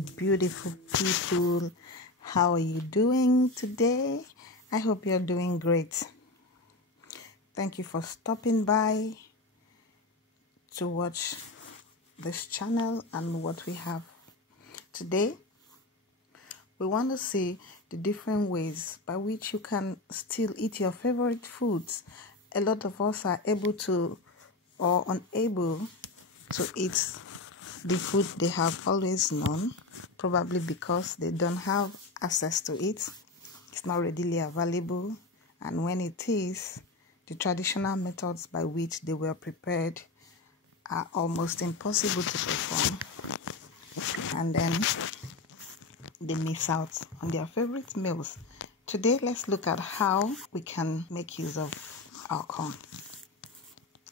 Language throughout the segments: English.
beautiful people. How are you doing today? I hope you're doing great. Thank you for stopping by to watch this channel and what we have today. We want to see the different ways by which you can still eat your favorite foods. A lot of us are able to or unable to eat the food they have always known, probably because they don't have access to it. It's not readily available, and when it is, the traditional methods by which they were prepared are almost impossible to perform, and then they miss out on their favorite meals. Today, let's look at how we can make use of our corn.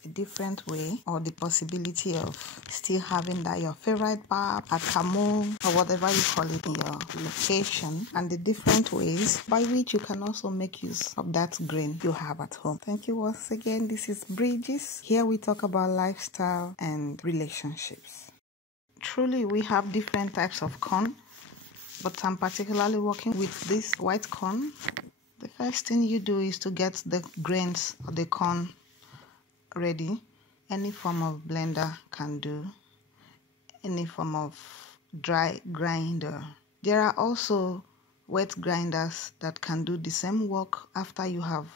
A different way, or the possibility of still having that your favorite pap, Akamu, or whatever you call it in your location, and the different ways by which you can also make use of that grain you have at home. Thank you once again. This is Bridges. Here we talk about lifestyle and relationships. Truly, we have different types of corn, but I'm particularly working with this white corn. The first thing you do is to get the grains of the corn ready. Any form of blender can do, any form of dry grinder. There are also wet grinders that can do the same work after you have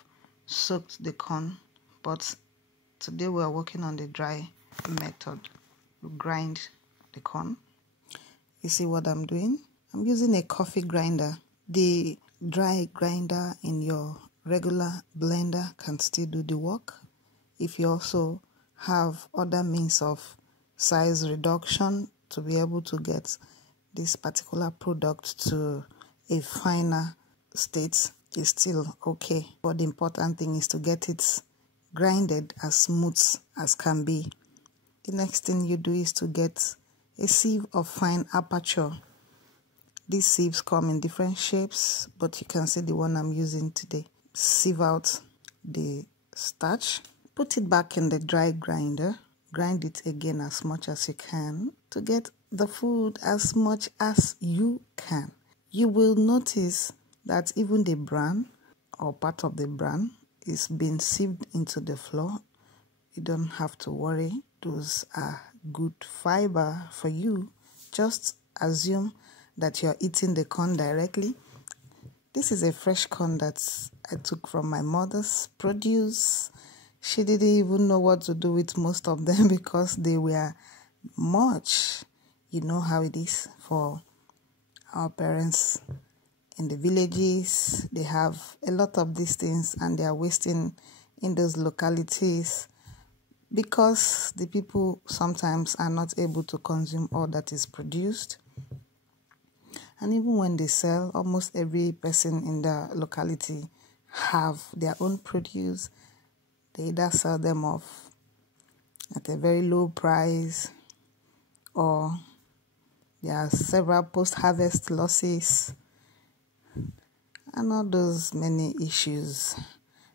soaked the corn, but today we are working on the dry method. You grind the corn. You see what I'm doing? I'm using a coffee grinder. The dry grinder in your regular blender can still do the work. If you also have other means of size reduction to be able to get this particular product to a finer state, is still okay. But the important thing is to get it grinded as smooth as can be. The next thing you do is to get a sieve of fine aperture. These sieves come in different shapes, but you can see the one I'm using today. Sieve out the starch. Put it back in the dry grinder. Grind it again as much as you can to get the food as much as you can. You will notice that even the bran or part of the bran is being sieved into the flour. You don't have to worry. Those are good fiber for you. Just assume that you're eating the corn directly. This is a fresh corn that I took from my mother's produce. She didn't even know what to do with most of them because they were much. You know how it is for our parents in the villages. They have a lot of these things and they are wasting in those localities because the people sometimes are not able to consume all that is produced. And even when they sell, almost every person in the locality have their own produce. They either sell them off at a very low price, or there are several post-harvest losses and all those many issues.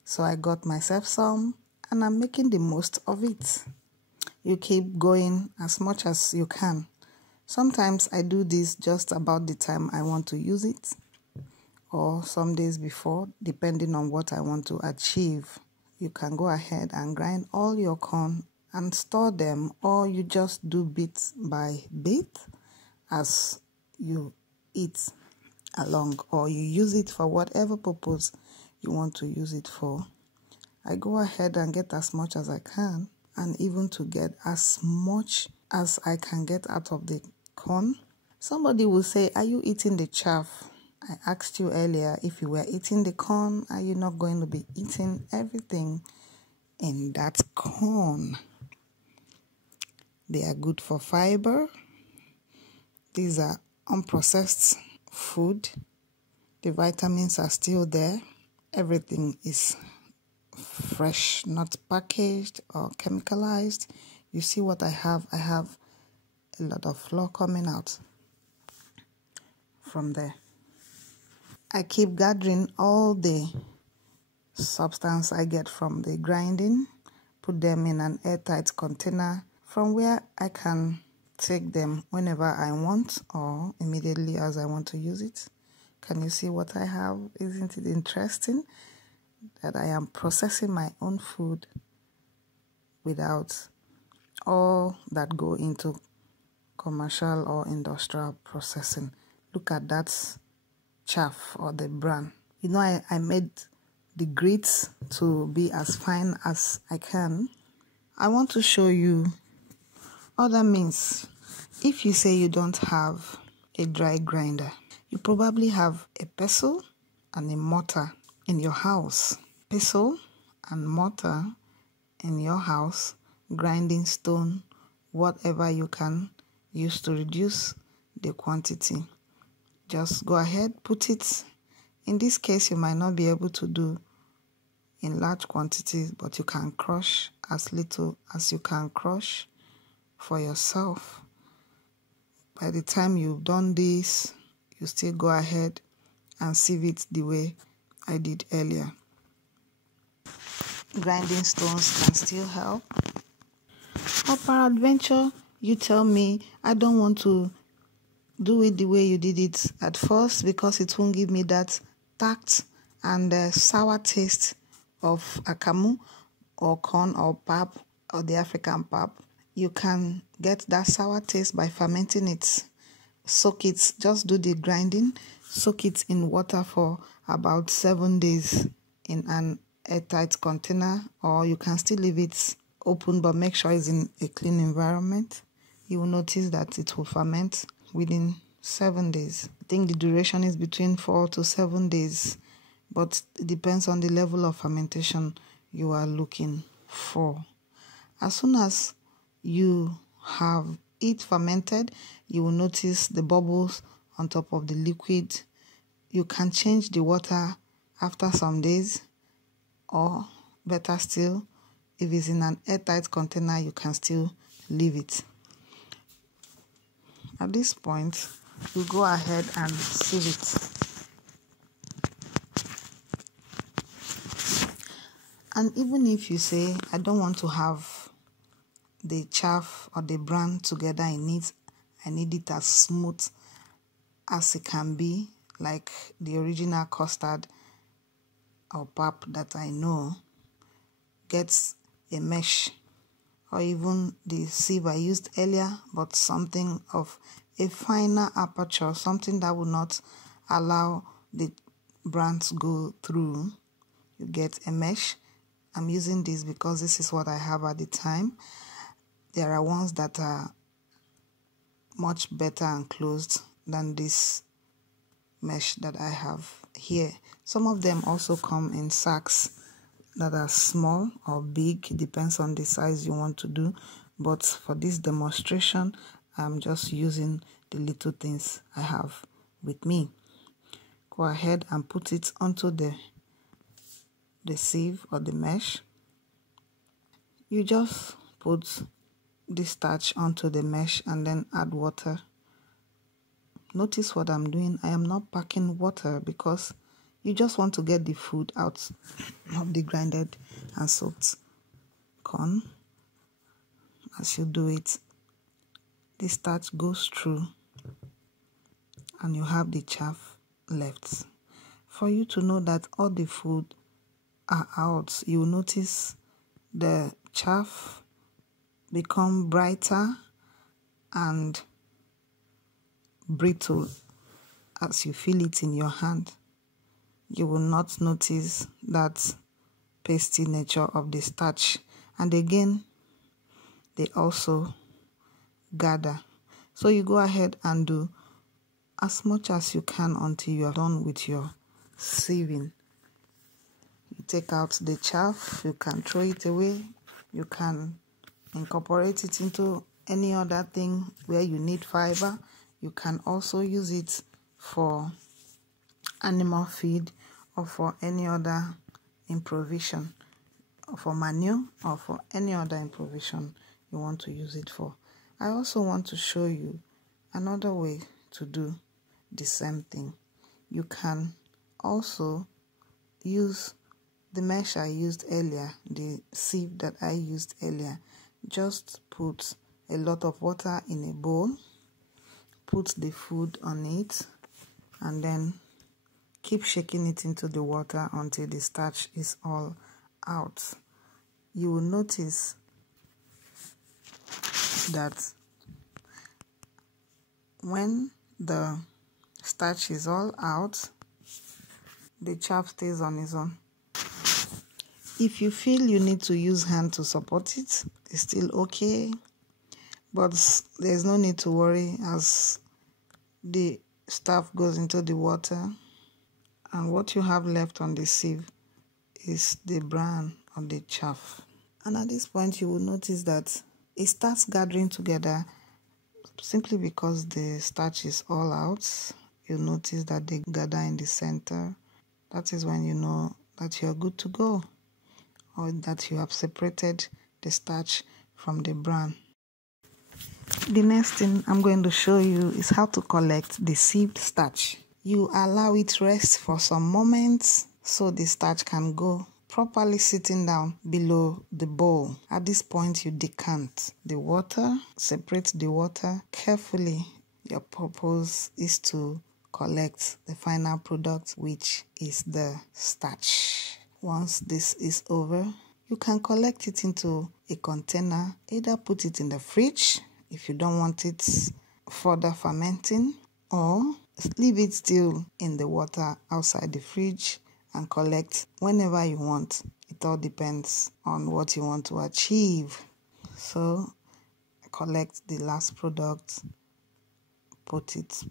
So I got myself some and I'm making the most of it. You keep going as much as you can. Sometimes I do this just about the time I want to use it, or some days before, depending on what I want to achieve. You can go ahead and grind all your corn and store them, or you just do bit by bit as you eat along, or you use it for whatever purpose you want to use it for. I go ahead and get as much as I can, and even to get as much as I can get out of the corn. Somebody will say, are you eating the chaff? I asked you earlier, if you were eating the corn, are you not going to be eating everything in that corn? They are good for fiber. These are unprocessed food. The vitamins are still there. Everything is fresh, not packaged or chemicalized. You see what I have? I have a lot of flour coming out from there. I keep gathering all the substance I get from the grinding, put them in an airtight container from where I can take them whenever I want or immediately as I want to use it. Can you see what I have? Isn't it interesting that I am processing my own food without all that go into commercial or industrial processing? Look at that chaff or the bran. You know, I made the grits to be as fine as I can. I want to show you other means. If you say you don't have a dry grinder, you probably have a pestle and a mortar in your house. Pestle and mortar in your house, grinding stone, whatever you can use to reduce the quantity. Just go ahead, put it. In this case, you might not be able to do in large quantities, but you can crush as little as you can crush for yourself. By the time you've done this, you still go ahead and sieve it the way I did earlier. Grinding stones can still help. Or peradventure, you tell me, I don't want to do it the way you did it at first because it won't give me that tact and sour taste of akamu or corn or pap or the African pap. You can get that sour taste by fermenting it. Soak it, just do the grinding, soak it in water for about 7 days in an airtight container, or you can still leave it open, but make sure it's in a clean environment. You will notice that it will ferment within 7 days. I think the duration is between 4 to 7 days, but it depends on the level of fermentation you are looking for. As soon as you have it fermented, you will notice the bubbles on top of the liquid. You can change the water after some days, or better still, if it's in an airtight container, you can still leave it. At this point, you go ahead and sieve it. And even if you say, I don't want to have the chaff or the bran together in it, I need it as smooth as it can be, like the original custard or pap that I know, gets a mesh, or even the sieve I used earlier, but something of a finer aperture, something that will not allow the bran to go through. You get a mesh. I'm using this because this is what I have at the time. There are ones that are much better and closed than this mesh that I have here. Some of them also come in sacks that are small or big, it depends on the size you want to do, but for this demonstration I'm just using the little things I have with me. Go ahead and put it onto the sieve or the mesh. You just put the starch onto the mesh and then add water. Notice what I'm doing. I am not packing water because you just want to get the food out of the grinded and soaked corn. As you do it, the starch goes through and you have the chaff left. For you to know that all the food are out, you will notice the chaff become brighter and brittle as you feel it in your hand. You will not notice that pasty nature of the starch, and again they also gather. So you go ahead and do as much as you can until you are done with your sieving. You take out the chaff, you can throw it away, you can incorporate it into any other thing where you need fiber. You can also use it for animal feed or for any other improvisation, or for manure, or for any other improvisation you want to use it for. I also want to show you another way to do the same thing. You can also use the mesh I used earlier, the sieve that I used earlier. Just put a lot of water in a bowl, put the food on it, and then keep shaking it into the water until the starch is all out. You will notice that when the starch is all out, the chaff stays on its own. If you feel you need to use hand to support it, it's still okay, but there's no need to worry as the stuff goes into the water, and what you have left on the sieve is the bran or the chaff. And at this point, you will notice that it starts gathering together simply because the starch is all out. You'll notice that they gather in the center. That is when you know that you're good to go, or that you have separated the starch from the bran. The next thing I'm going to show you is how to collect the sieved starch. You allow it rest for some moments so the starch can go properly sitting down below the bowl. At this point, you decant the water, separate the water carefully. Your purpose is to collect the final product, which is the starch. Once this is over, you can collect it into a container, either put it in the fridge if you don't want it further fermenting, or leave it still in the water outside the fridge and collect whenever you want. It all depends on what you want to achieve. So collect the last product, put it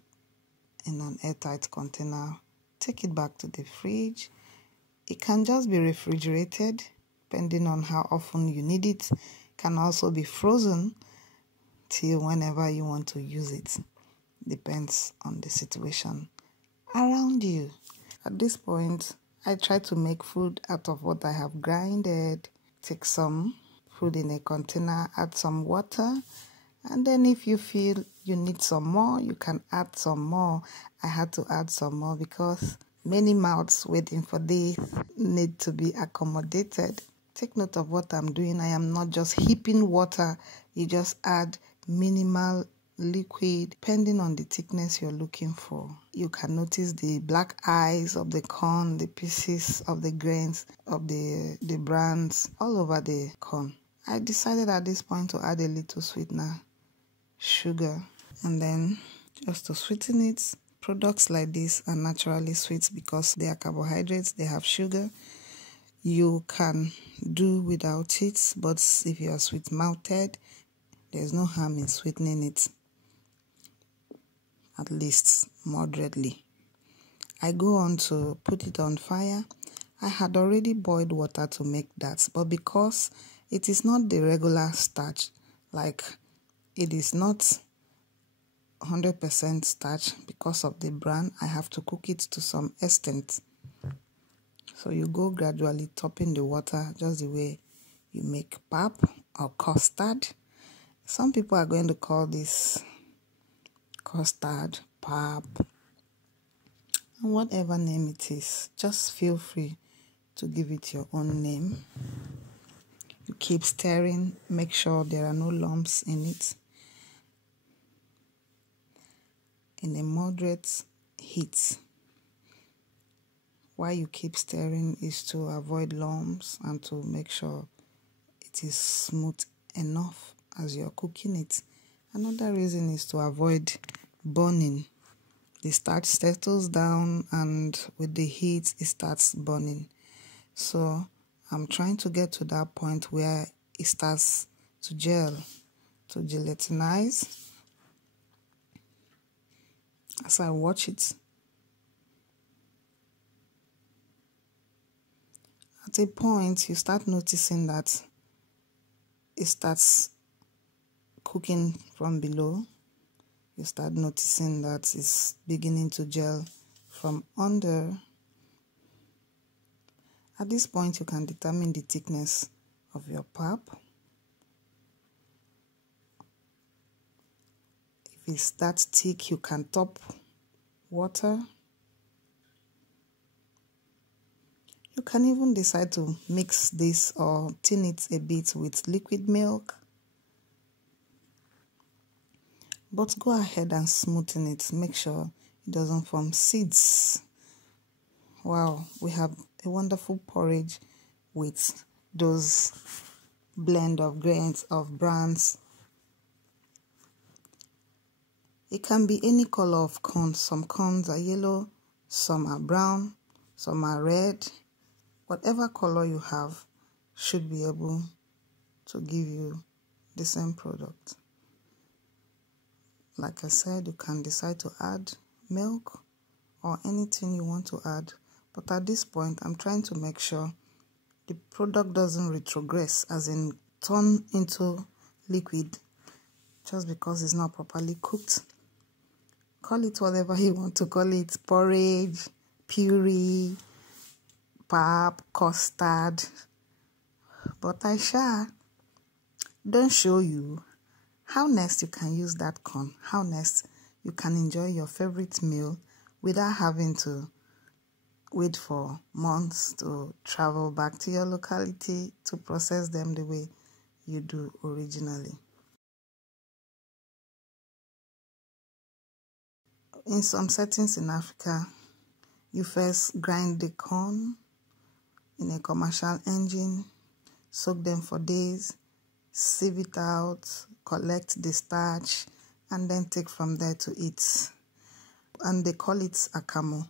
in an airtight container, take it back to the fridge. It can just be refrigerated depending on how often you need it. It can also be frozen till whenever you want to use it. Depends on the situation around you. At this point, I try to make food out of what I have grinded. Take some food in a container, add some water, and then if you feel you need some more, you can add some more. I had to add some more because many mouths waiting for this need to be accommodated. Take note of what I'm doing. I am not just heaping water. You just add minimal liquid depending on the thickness you're looking for. You can notice the black eyes of the corn, the pieces of the grains of the brands all over the corn. I decided at this point to add a little sweetener, sugar, and then just to sweeten it. Products like this are naturally sweet because they are carbohydrates, they have sugar. You can do without it, but if you are sweet-mouthed, there's no harm in sweetening it, at least moderately. I go on to put it on fire. I had already boiled water to make that, but because it is not the regular starch, like it is not 100% starch because of the bran, I have to cook it to some extent. So you go gradually topping the water just the way you make pap or custard. Some people are going to call this custard, pap, and whatever name it is. Just feel free to give it your own name. You keep stirring, make sure there are no lumps in it. In a moderate heat. Why you keep stirring is to avoid lumps and to make sure it is smooth enough as you're cooking it. Another reason is to avoid burning. The starch settles down and with the heat it starts burning. So I'm trying to get to that point where it starts to gel, to gelatinize. As I watch it, at a point you start noticing that it starts cooking from below. You start noticing that it's beginning to gel from under. At this point, you can determine the thickness of your pap. If it's that thick, you can top water. You can even decide to mix this or thin it a bit with liquid milk. but go ahead and smoothen it. Make sure it doesn't form seeds. Wow, we have a wonderful porridge with those blend of grains of brands. It can be any color of corn. Some corns are yellow, some are brown, some are red. Whatever color you have should be able to give you the same product. Like I said, you can decide to add milk or anything you want to add. But at this point, I'm trying to make sure the product doesn't retrogress, as in turn into liquid, just because it's not properly cooked. Call it whatever you want to call it: porridge, puree, pap, custard. But I don't show you how next you can use that corn, how next you can enjoy your favorite meal without having to wait for months to travel back to your locality to process them the way you do originally. In some settings in Africa, you first grind the corn in a commercial engine, soak them for days, sieve it out, collect the starch, and then take from there to eat. And they call it Akamu.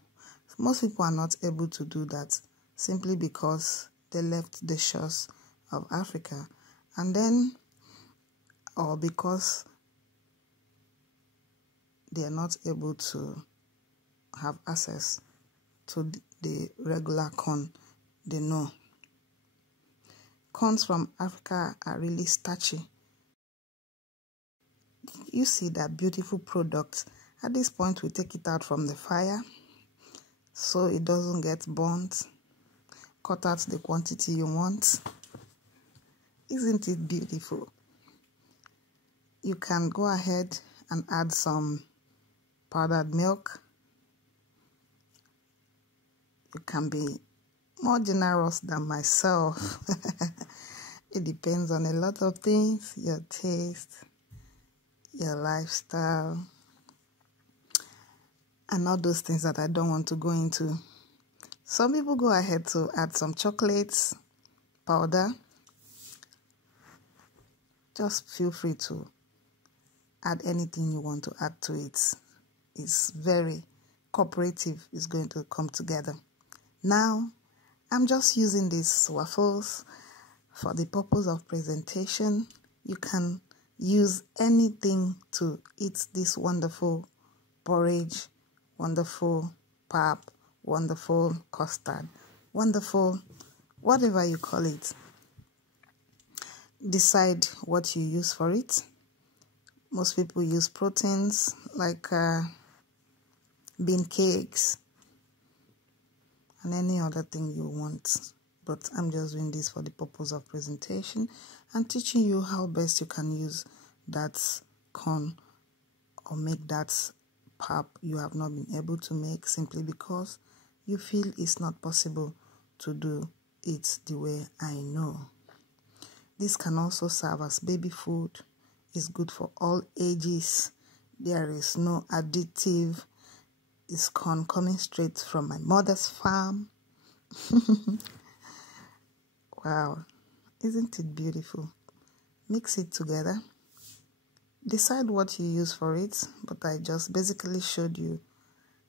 Most people are not able to do that simply because they left the shores of Africa, and then, or because they are not able to have access to the regular corn they know. Corns from Africa are really starchy. You see that beautiful product. At this point, we take it out from the fire so it doesn't get burnt. Cut out the quantity you want. Isn't it beautiful? You can go ahead and add some powdered milk. You can be more generous than myself. It depends on a lot of things: your taste, your lifestyle, and all those things that I don't want to go into. Some people go ahead to add some chocolates, powder. Just feel free to add anything you want to add to it. It's very cooperative. It's going to come together. Now, I'm just using these waffles for the purpose of presentation. You can use anything to eat this wonderful porridge, wonderful pap, wonderful custard, wonderful whatever you call it. Decide what you use for it. Most people use proteins like bean cakes and any other thing you want. But I'm just doing this for the purpose of presentation and teaching you how best you can use that corn or make that pap you have not been able to make simply because you feel it's not possible to do it the way I know. This can also serve as baby food. It's good for all ages. There is no additive. It's corn coming straight from my mother's farm. Wow, isn't it beautiful? Mix it together. Decide what you use for it, but I just basically showed you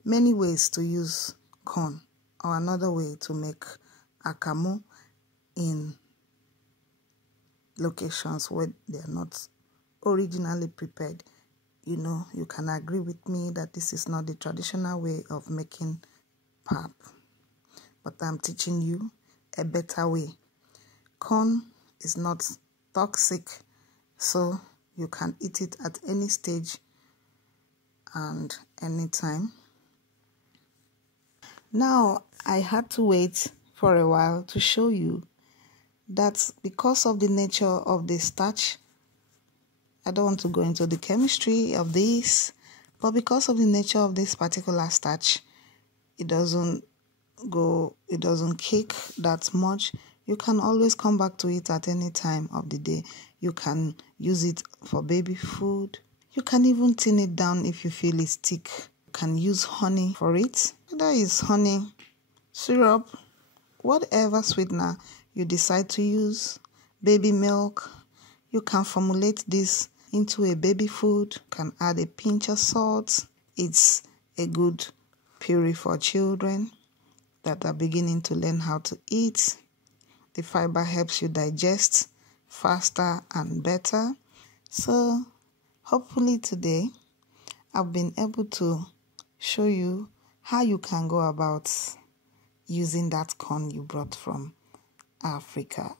many ways to use corn, or another way to make akamu in locations where they are not originally prepared. You know, you can agree with me that this is not the traditional way of making pap, but I'm teaching you a better way. Corn is not toxic, so you can eat it at any stage and any time. Now, I had to wait for a while to show you that because of the nature of the starch, I don't want to go into the chemistry of this, but because of the nature of this particular starch, it doesn't cake that much. You can always come back to it at any time of the day. You can use it for baby food. You can even thin it down if you feel it's thick. You can use honey for it. Whether it's honey, syrup, whatever sweetener you decide to use, baby milk, you can formulate this into a baby food. You can add a pinch of salt. It's a good puree for children that are beginning to learn how to eat. The fiber helps you digest faster and better. So hopefully today I've been able to show you how you can go about using that corn you brought from Africa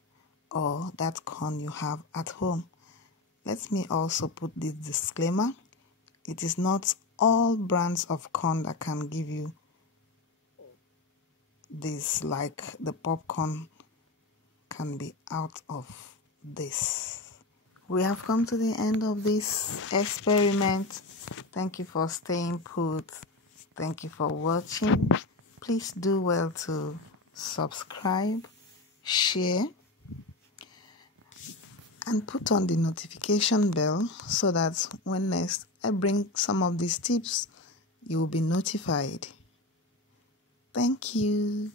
or that corn you have at home. Let me also put this disclaimer. It is not all brands of corn that can give you this, like the popcorn can be out of this. We have come to the end of this experiment. Thank you for staying put. Thank you for watching. Please do well to subscribe, share, and put on the notification bell so that when next I bring some of these tips, you will be notified. Thank you.